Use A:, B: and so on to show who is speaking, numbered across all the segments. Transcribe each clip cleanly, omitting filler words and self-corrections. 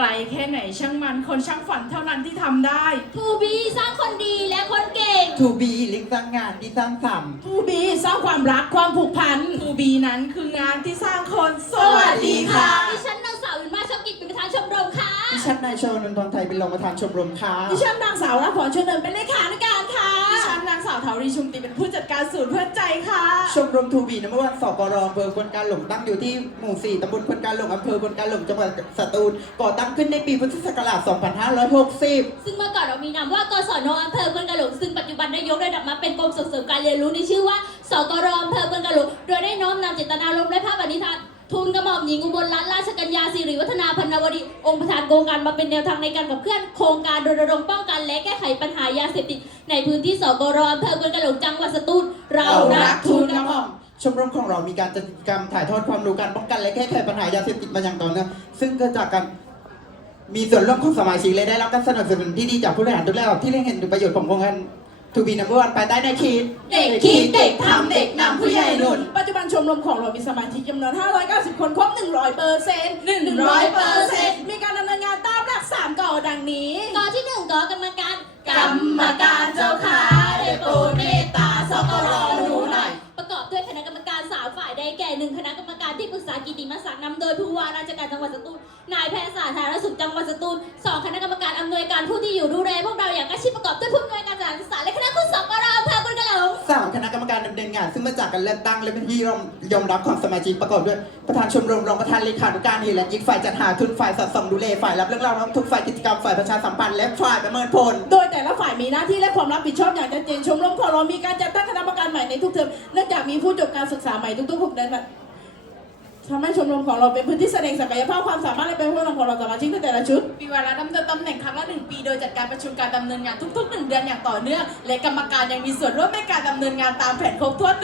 A: ไกลแค่ไหนช่างมันคนช่างฝันเท่านั้นที่ทำได้
B: ทูบีสร้างคนดีและคนเก่ง
C: ทูบีเล็กสร้างงานที่สร้างสรรค์
A: ทูบีสร้างความรักความผูกพันทูบีนั้นคืองานที่สร้างคนสวัสดีค่ะ
B: ดิฉันนางสาววินมาชอบกิจเป็นประธานชมรมค่ะ
C: ดิฉันนายชวนนทรไทยเป็นรองประธานชมรมค่ะ
A: ดิฉันนางสาวรักพรชนเนินเป็นเลขานุการค่ะดิฉันนางสาวเทารีชุมติเป็นผู้จัดการศูนย์เพื่อนใจค่ะ
C: ชมรมทูบีน้ำมันสปรอำเภอควนกาหลงตั้งอยู่ที่หมู่ 4 ตำบลควนกาหลงอำเภอควนกาหลงจังหวัดสตูลก่อตั้งขึ้นในปีพุทธศักราช 2560
B: ซึ่งเมื่อก่อนเรามีนามว่ากศนอำเภอเมืองกะหลงซึ่งปัจจุบันได้ยกระดับมาเป็นกรมส่งเสริมการเรียนรู้ในชื่อว่าสกรอำเภอเมืองกะหลงโดยได้น้อมนำเจตนารมณ์และภาพปณิธานทูลกระหม่อมหญิงอุบลรัตนราชกัญญาสิริวัฒนาพรรณวดีองค์ประธานโครงการมาเป็นแนวทางในการขับเคลื่อนโครงการรณรงค์ป้องกันและแก้ไขปัญหายาเสพติดในพื้นที่สกรอำเภอเมืองกะหลงจังหวัดสตูลเรารักทูลกระหม่อม
C: ชมรมของเรามีการจัดกิจกรรมถ่ายทอดความรู้การป้องกันและแก้ไขปัญหายาเสพติดมาอย่างต่อเนื่องซึ่งเกิดจากการมีส่วนร่วมของสมาชิกและได้รับการสนับสนุนที่ดีจากผู้บริหารทุกระดับที่เล็งเห็นถึงประโยชน์ของโครงการทูบีนัมเบอร์วันภายใต้แนวคิด
B: เด็กคิดเด็กทำเด็กนำผู้ใหญ่หนุน
A: ปัจจุบันชมรมของเรามีสมาชิกจำนวน 590 คนครบ 100%มีการดำเนินงานตามหลัก3กดังนี้
B: กที่1กกรรมการ
A: กรรมการเจ้าค่ะได้โปรดเมตตาสกรหนูหน่อย
B: ประกอบด้วยคณะกรรมการ3ฝ่ายได้แก่1คณะกรรมการที่ปรึกษากิตติมศักดิ์นำโดยผู้ว่าราชการจังหวัดสตูลนายแพทย์สาธารณสุขจังหวัดสตูล2คณะกรรมการอำนวยการผู้ที่อยู่ดูแลพวกเราอย่างใกล้ชิดประกอบด้วยผู้อำนวยการสถานศึกษาและคณะครูสกรอำเภอเมืองกะหลง
C: 3 คณะกรรมการดำเนินงานซึ่งมาจากการเลือกตั้งและเป็นที่ยอมรับของสมาชิกประกอบด้วยประธานชมรมรองประธานเลขานุการเหตุและยิกฝ่ายจัดหาทุนฝ่ายสอดส่องดูแลฝ่ายรับเรื่องราวร้องทุกข์ฝ่ายกิจกรรมฝ่ายประชาสัมพันธ์และฝ่ายประเมินผล
A: โดยแต่ละฝ่ายมีหน้าที่และความรับผิดชอบอย่างชัดเจนชมรมของเรามีการจัดตั้งคณะกรรมการใหม่ในทุกเทอมเนื่องจากมีผู้จบการศึกษาใหม่ทุกๆ6 เดือนทำให้ชมรมของเราเป็นพื้นที่แสดงศักยภาพความสามารถและเป็นผู้นำของเราสมาชิกในแต่ละชุดมีเวลาดำเนินตำแหน่งครั้งละ1 ปีโดยจัดการประชุมการดำเนินงานทุกๆ1 เดือนอย่างต่อเนื่องและกรรมการยังมีส่วนร่วมในการดำเนินงานตามแผนครบถ้วน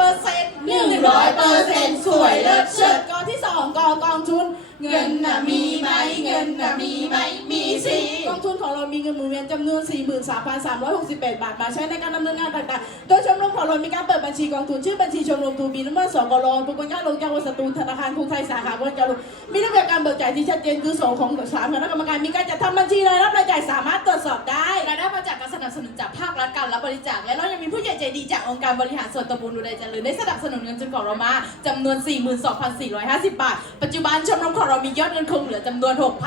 A: 100% สวยเลิศเชิดกที่2กองทุนเงินน่ะมีไหมเงินน่ะมีไหมมีสิกองทุนของเรามีเงินหมุนเวียนจำนวน 43,368 บาทมาใช้ในการดำเนินงานต่างๆโดยชมรมของเรามีการเปิดบัญชีกองทุนชื่อบัญชีชมรมทูบีน้ำมันสกรทุกคนย่าลงจังหวัดสตูลธนาคารกรุงไทยสาขาบนกาลุมีระเบียบการเบิกจ่ายที่ชัดเจนคือ2ของ3คณะกรรมการมีการจัดทำบัญชีรายรับรายจ่ายสามารถตรวจสอบได้รายได้มาจากการสนับสนุนจากภาครัฐการรับบริจาคและเรายังมีผู้ใหญ่ใจดีจากองค์การบริหารส่วนตำบลอุทัยเจริญได้สนับสนุนเงินทุนของเรามาจำนวน 42,450 บาทปัจจุบันชมรมของเรามียอดเงินคงเหลือจำนวน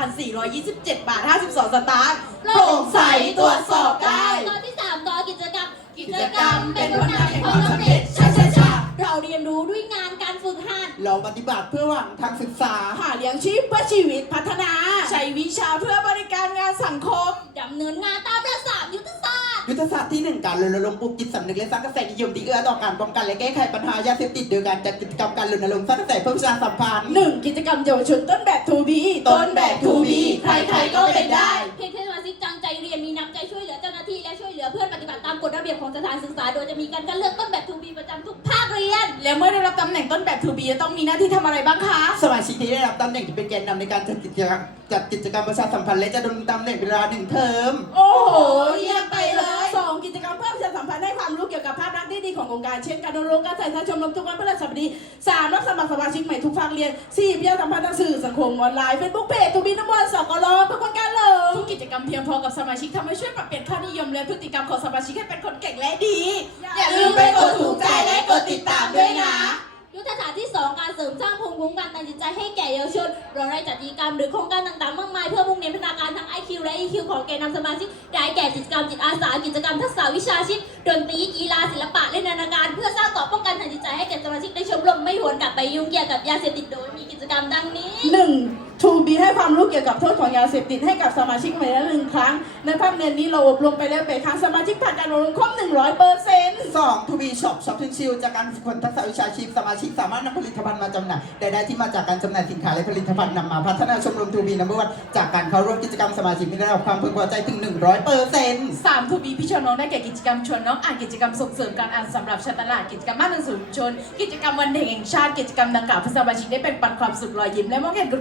A: 6,427 บาท 52 สตางค์โปร่งใสตรวจสอบได้
B: กที่3กกิจกรรม
A: กิจกรรมเป็นผลงานแห่งความสำเร็จชา
B: เราเรียนรู้ด้วยงานการฝึกหัด
C: เราปฏิบัติเพื่อหวังทางศึกษา
A: หาเลี้ยงชีพเพื่อชีวิตพัฒนา ใช้วิชาเพื่อบริการงานสังคม
B: ดำเนินงานตามหลัก3ยุทธศาสตร์
C: ยุทธศาสตร์ที่ 1 การรณรงค์ปลุกจิตสำนึกและสร้างกระแสนิยมที่เอื้อต่อการป้องกันและแก้ไขปัญหายาเสพติดโดยการจัดกิจกรรมการรณรงค์สร้างกระแสเพื่อประชาสัมพันธ์
A: 1. กิจกรรมเยาวชนต้นแบบทูบีต้นแบบทูบีใครๆก็เป็นได้
B: เพียงแค่สมาชิกจังใจเรียนมีน้ำใจช่วยเหลือเจ้าหน้าที่และช่วยเหลือเพื่อนปฏิบัติตามกฎระเบียบของสถานศึกษาโดยจะมีการคัดเลือกต้นแบบทูบีประจำทุกภาคเรียน
A: แล้วเมื่อได้รับตำแหน่งต้นแบบทูบีจะต้องมีหน้าที่ทำอะไรบ้างคะ
C: สมาชิกที่ได้รับตำแหน่งจะเป็นแกนนำในการจัดกิจกรรมประชาสัมพันธ์และจะดำรงตำแหน่งเป็นเวลา1 เทอม
A: โอ้โหเยี่ยมไปเลย 2. กิจกรรมเพื่อประชาสัมพันธ์ให้ความรู้เกี่ยวกับภาพลักษณ์ที่ดีขององค์การเช่นการรณรงค์การใส่ใจชมรมทุกวันพฤหัสบดี 3. รับสมัครสมาชิกใหม่ทุกภาคเรียน 4. ประชาสัมพันธ์ทางสื่อสังคมออนไลน์เฟซบุ๊กเพจทูบีน้ำมันสกรเพื่อคนการเลิทุกกิจกรรมเพียงพอกับสมาชิกทำให้ช่วยปรับเปลี่ยนค่านิยมและพฤติกรรมของสมาชิกให้เป็นคนเก่งและดี อย่าลืมไปกดถูกใจและกดติดตามด้วยนะ
B: ยุทธศาสตร์ที่ 2 การเสริมสร้างภูมิคุ้มกันทางจิตใจให้แก่เยาวชนเราได้จัดกิจกรรมหรือโครงการต่างๆมากมายเพื่อมุ่งเน้นพัฒนาการทั้ง IQ และ EQ ของแกนนำสมาชิกได้แก่กิจกรรมจิตอาสากิจกรรมทักษะวิชาชีพดนตรีกีฬาศิลปะและนานาการเพื่อสร้างเกราะป้องกันทางจิตใจให้แก่สมาชิกในชมรมไม่หวนกลับไปยุ่งเกี่ยวกับยาเสพติดโดยมีกิจกรรมดังนี้
A: 1. ทูบีให้ความรู้เกี่ยวกับโทษของยาเสพติดให้กับสมาชิกใหม่ละ1 ครั้งในภาคเรียนนี้เราอบรมไปแล้ว8 ครั้งสมาชิกผ่านการอบรมครบ 100%
C: 2. ทูบีช็อปถึงชิลจากการฝึกฝนทักษะวิชาชีพสมาชิกสามารถนำผลิตภัณฑ์มาจำหน่ายแต่ได้ที่มาจากการจำหน่ายสินค้าและผลิตภัณฑ์นำมาพัฒนาชมรมทูบีนัมเบอร์วันจากการเข้าร่วมกิจกรรมสมาชิกมีระดับความพึงพอใจถึง 100%
A: 3. ทูบีพี่ชวนน้องได้แก่กิจกรรมชวนน้องอ่านกิจกรรมส่งเสริมการอ่านสำหรับชาวตลาดกิจกรรมบ้านเมืองชุมชนกิจกรรมวันเด็กแห่งชาติกิจกรรมดังกล่าวเพื่อสมาชิกได้เป็นปันความสุขรอยยิ้มและมองเห็นคุณค่าของตนเอง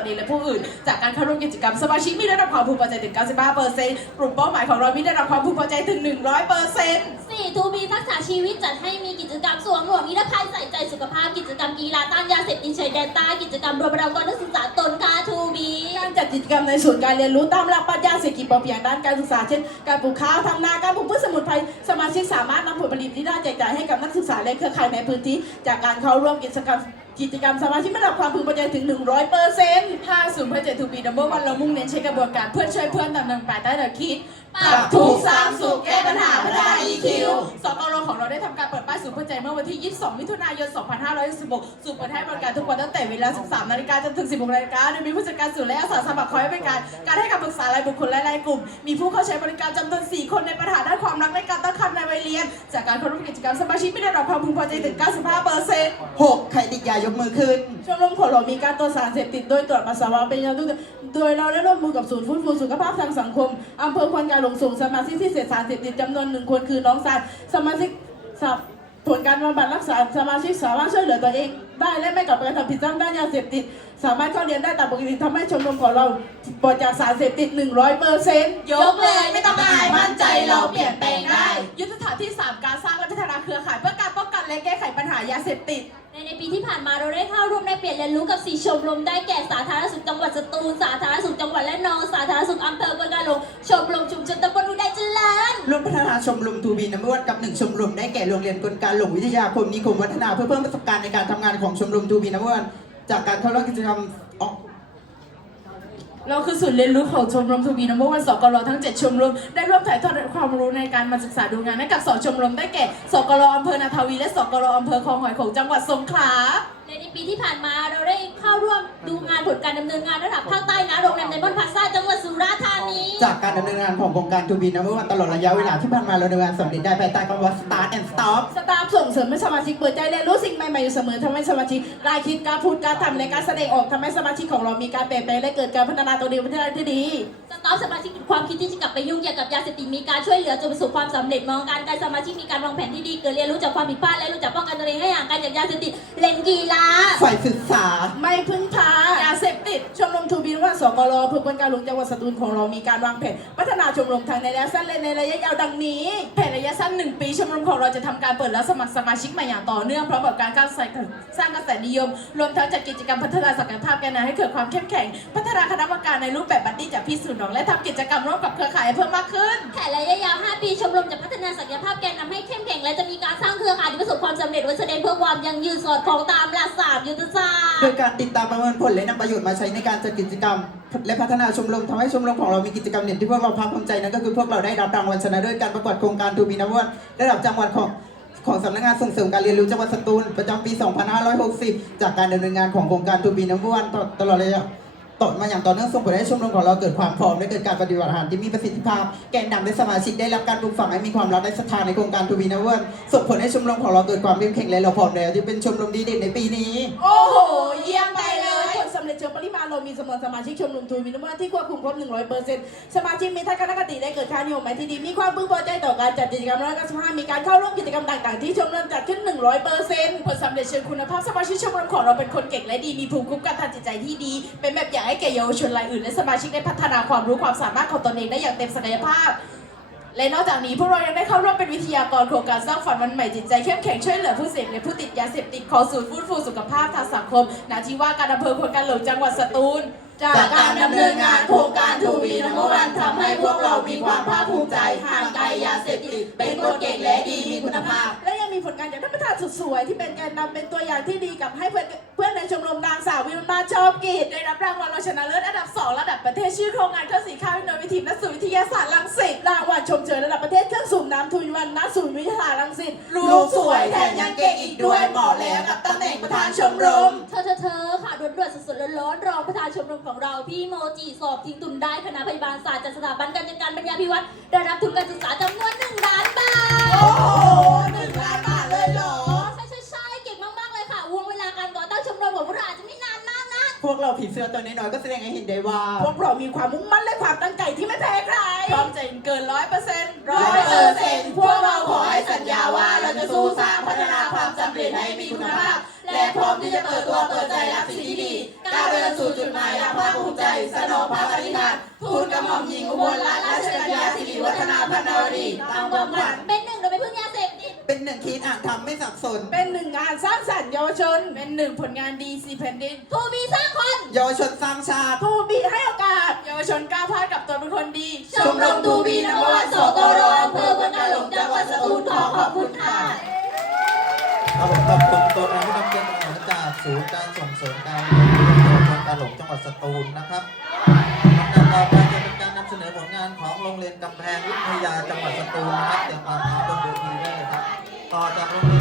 A: องและผู้อื่นจากการเข้าร่วมกิจกรรมสมาชิกมีได้รับความพึงพอใจถึง 95% กลุ่มเป้าหมายของเรามีได้รับความพึงพอใจถึง 100%
B: 4 ทูบีทักษะชีวิตจัดให้มีกิจกรรมสวมหมวกนิรภัยใส่ใจสุขภาพกิจกรรมกีฬาต้านยาเสพติดชายแดนใต้กิจกรรมรวมเราก่อนนักศึกษาตนค่ะทูบี
A: การจัดกิจกรรมในศูนย์การเรียนรู้ตามหลักปรัชญาเศรษฐกิจพอเพียงด้านการศึกษาเช่นการปลูกข้าวทำนาการปลูกพืชสมุนไพรสมาชิกสามารถนำผลผลิตที่ได้แจกจ่ายให้กับนักศึกษาและเครือข่ายในพื้นที่จากการเข้าร่วมกิจกรรมสมาชิกได้รับความพึงพอใจถึง 100% ถ้าศูนย์เพื่อ7 to be number one เรามุ่งเน้นใช้กระบวนการเพื่อช่วยเพื่อนดำเนินไปใต้แนวคิดปรับทุกข์สร้างสุขแก้ปัญหาพัฒนา EQ สกลของเราได้ทำการเปิดป้ายศูนย์เพื่อใจเมื่อวันที่ 22 มิถุนายน 2566ศูนย์เปิดให้บริการทุกวันตั้งแต่เวลา 13 นาฬิกาจนถึง 16 นาฬิกาโดยมีผู้จัดการศูนย์และอาสาสมัครคอยให้บริการให้คำปรึกษารายบุคคลและรายกลุ่มมีผู้เข้าใช้บริการจำนวน 4 คนในปัญหาด้านความรักและการตั้งครรภ์ในวัยเรียนจากการเข้าร่วมกิจกรรมสมาชิกไม่ได้รับความพึงพอใจถึง 95%
C: 6 ใครติดยายกมือขึ้น
A: ชมรมของเรามีการตรวจสารเสพติดโดยตรวจปัสสาวะเป็นยาทุกโดยเราได้ร่วมมือกับศูนย์ฟื้นฟูสุขภาพทางสังคมอำเภอควนกาหลงส่งสมาชิกที่เสพสารเสพติดจำนวน1 คนคือน้องสายสมาชิกผลการบำบัดรักษาสมาชิกสามารถช่วยเหลือตัวเองได้และไม่กลับไปทำผิดซ้ำด้านยาเสพติดสามารถเข้าเรียนได้ตามปกติทำให้ชมรมของเราปลอดจากสารเสพติด 100%
B: ยกเลยไม่ต้องอายมั่นใจเราเปลี่ยนแปลงได้
A: ยุทธศาสตร์ที่ 3 การสร้างและพัฒนาเครือข่ายเพื่อการป้องกันและแก้ไขปัญหายาเสพติด
B: ในปีที่ผ่านมาเราได้เข้าร่วมได้เปลี่ยนเรียนรู้กับ 4 ชมรมได้แก่สาธารณสุขจังหวัดสตูลสาธารณสุขจังหวัดและนองสาธารณสุขอำเภอควนกาหลงชมรมชุมชนตำบลอุทัยเจริญ
C: ร่วมพัฒนาชมรมทูบีน้ำวันกับ1 ชมรมได้แก่โรงเรียนกลการหลงวิทยาคมนิคมวัฒนาเพื่อเพิ่มประสบการณ์ในการทำงานของชมรมทูบีน้ำวันจากการเข้าร่วมกิจกรรม
A: เราคือศูนย์เรียนรู้ของชมรมทูบีนัมเบอร์วันสกลทั้ง 7 ชมรมได้ร่วมถ่ายทอดความรู้ในการมาศึกษาดูงานให้กับ2 ชมรมได้แก่สกลอำเภอนาทวีและสกลอำเภอคลองหอยโขงจังหวัดสงขลา
B: ในปีที่ผ่านมาเราได้เข้าร่วมดูงานผลการดำเนินงานระดับภาคใต้ณโรงแรมไดมอนด์พลาซ่าจังหวัดสุราษฎร์ธานี
C: จากการดำเนินงานของโครงการทูบีน้ำวันตลอดระยะเวลาที่ผ่านมาเราดำเนินงานสำเร็จได้ภายใต้คำว่า Start and Stop
A: สตาฟส่งเสริมให้สมาชิกเปิดใจเรียนรู้สิ่งใหม่ๆอยู่เสมอทำให้สมาชิกกล้าคิดกล้าพูดกล้าทำและกล้าแสดงออกทำให้สมาชิกของเรามีการเปลี่ยนแปลงและเกิดการพัฒนาตัวเองเป็นที่ดี
B: สตาฟสมาชิกมีความคิดที่จะกลับไปยุ่งเกี่ยวกับยาเสพติดมีการช่วยเหลือจนประสบความสำเร็จมองการสมาชิกมีการวางแผนที่ดีเกิดเรียนรู้จากความผิดพลาดและรู้จักป้องกันตัวเองให้ห่างไกลจากยาเสพติดเล่นกีฬา
C: ฝ่ายศึกษา
A: ไม่พึ่งพายาเสพติดชมรมทูบีว่าสกลเพื่อเป็นการลงจังหวัดสตูลของเรามีการวางแผนพัฒนาชมรมทั้งในระยะสั้นและในระยะยาวดังนี้แผนระยะสั้น1 ปีชมรมของเราจะทำการเปิดรับสมัครสมาชิกใหม่อย่างต่อเนื่องพร้อมกับการสร้างกระแสนิยมรวมทั้งจัดกิจกรรมพัฒนาศักยภาพแกนนำให้เกิดความเข้มแข็งพัฒนาคณะกรรมการในรูปแบบบัดดี้จากพี่สู่น้องและทำกิจกรรมร่วมกับเครือข่ายเพิ่มมากขึ้น
B: แผนระยะยาว5 ปีชมรมจะพัฒนาศักยภาพแกนนำให้เข้มแข็งและจะมีการสร้างเครือข่ายที่ประสบความสำเร็จไว้แสดงเพื่อความยั่งยืนสอดคล้องตามหลัก3 ยุทธศาสตร์
C: โดยการติดตามประเมินผลและนำประโยชน์มาใช้ในการจัดกิจกรรมและพัฒนาชมรมทำให้ชมรมของเรามีกิจกรรมเด่นที่พวกเราภาคภูมิใจนั่นก็คือพวกเราได้รับรางวัลชนะเลิศการประกวดโครงการทูบีนัมเบอร์วันระดับจังหวัดของสำนักงานส่งเสริมการเรียนรู้จังหวัดสตูลประจำปี 2560 จากการดำเนินงานของโครงการทูบีนัมเบอร์วันตลอดระยะต่อมาอย่างต่อเนื่องส่งผลให้ชมรมของเราเกิดความพร้อมและเกิดการปฏิบัติงานที่มีประสิทธิภาพแกนนำและสมาชิกได้รับการปลูกฝังให้มีความรักและศรัทธาในโครงการทูบีนัมเบอร์วันส่งผลให้ชมรมของเราเกิดความเข้มแข็งและเราพร้อมแล้วที่เป็นชมรมดีเด่นในปีนี้
A: โอ้โหเยี่ยมไปเลยผลสำเร็จเชิงปริมาณเรามีจำนวนสมาชิกชมรมทูบีนัมเบอร์ที่ควบคุมครบ 100% สมาชิกมีทัศนคติและเกิดค่านิยมที่ดีมีความพึงพอใจต่อการจัดกิจกรรมและการสภามีการเข้าร่วมกิจกรรมต่างๆที่ชมรมจัดขึ้น 100% ผลสำเร็จเชิงคุณภาพสมาชิกชมรมของเราเป็นคนเก่งและดีมีภูมิคุ้มกันทางจิตใจที่ดีเป็นแบบอย่างให้แก่เยาวชนรายอื่นและสมาชิกได้พัฒนาความรู้ความสามารถของตนเองได้อย่างเต็มศักยภาพและนอกจากนี้พวกเรายังได้เข้าร่วมเป็นวิทยากรโครงการสร้างฝันวันใหม่จิตใจเข้มแข็งช่วยเหลือผู้เสพและผู้ติดยาเสพติดของศูนย์ฟื้นฟูสุขภาพทางสังคมณที่ว่าการอำเภอควนกาหลงจังหวัดสตูลจากการดำเนินงานโครงการทูบีนัมเบอร์วันทำให้พวกเรามีความภาคภูมิใจห่างไกลยาเสพติดเป็นคนเก่งและดีมีคุณภาพและยังมีผลงานอย่างท่านประธานสุดสวยที่เป็นแกนนำเป็นตัวอย่างที่ดีกับให้เพื่อนในชมรมนางสาววิมลชอบกิจได้รับรางวัลรองชนะเลิศอันดับ 2 ระดับประเทศชื่อโครงงานเครื่องสีข้าวอินโนเวทีฟณศูนย์วิทยาศาสตร์รังสิตรางวัลชมเชยระดับประเทศเครื่องสูบน้ำทุนวันณศูนย์วิทยาศาสตร์รังสิตรูปสวยแถมยังเก่งอีกด้วยเหมาะแล้วกับตำแหน่งประธานชมรม
B: เธอค่ะด่วนๆสดๆร้อนๆรองประธานชมรมของเราพี่โมจิสอบทิ้งทุนได้คณะพยาบาลศาสตร์จากสถาบันการจัดการปัญญาภิวัตรได้รับทุนการศึกษาจำนวน1 ล้านบาท
A: โอ้โห1 ล้านบาทเลยเหรอ
B: ใช่เก่งมากๆเลยค่ะวงเวลาการก่อตั้งชมรมของพวกเราอาจจะไม่นานมากนะ
C: พวกเราผีเสื้อตัวน้อยๆก็แสดงให้เห็นได้ว่า
A: พวกเรามีความมุ่งมั่นและความตั้งใจที่ไม่แพ้ใครพร้อมใจเกิน 100%
B: พวกเราขอให้สัญญาว่าเราจะสู้สร้างพัฒนาความสำเร็จให้มีคุณภาพ
A: และพร้อมที่จะเปิดตัวเปิดใจรับสิ่งที่ดีก้าวเดินสู่จุดหมายอย่างภาคภูมิใจสนองพระปฏิญาณทูลกระหม่อมหญิงอุบลรัตนราชกัญญาสิริวัฒนาพนาวดีตามความฝัน
B: เป็นหนึ่งโดยไม่พึ่งยาเสพติด
C: เป็นหนึ่งคิดอ่านทำไม่สับสน
A: เป็นหนึ่งงานสร้างสรรค์เยาวชน เป็นหนึ่งผลงานดีซีแผ่นดิน
B: ทูบีสร้างคน
C: เยาวชนสร้างชาติ
A: ทูบีให้โอกาสเยาวชนก้าวพลาดกับตัวเป็นคนดี
B: ชมรมทูบีนววันสกรอำเภอบ้านกะหลงจังหวัดสตูลขอบคุณค่ะ
D: ครับผมขอบคุณตัวแทนผู้นำเกียรติมาจากศูนย์การส่งเสริมการเรียนรู้เยาวชนกาหลงจังหวัดสตูลนะครับลำดับต่อไปจะเป็นการนำเสนอผลงานของโรงเรียนกำแพงวิทยาจังหวัดสตูลนะครับเตรียมความพร้อมบนเวทีได้เลยครับต่อจากโรงเรียน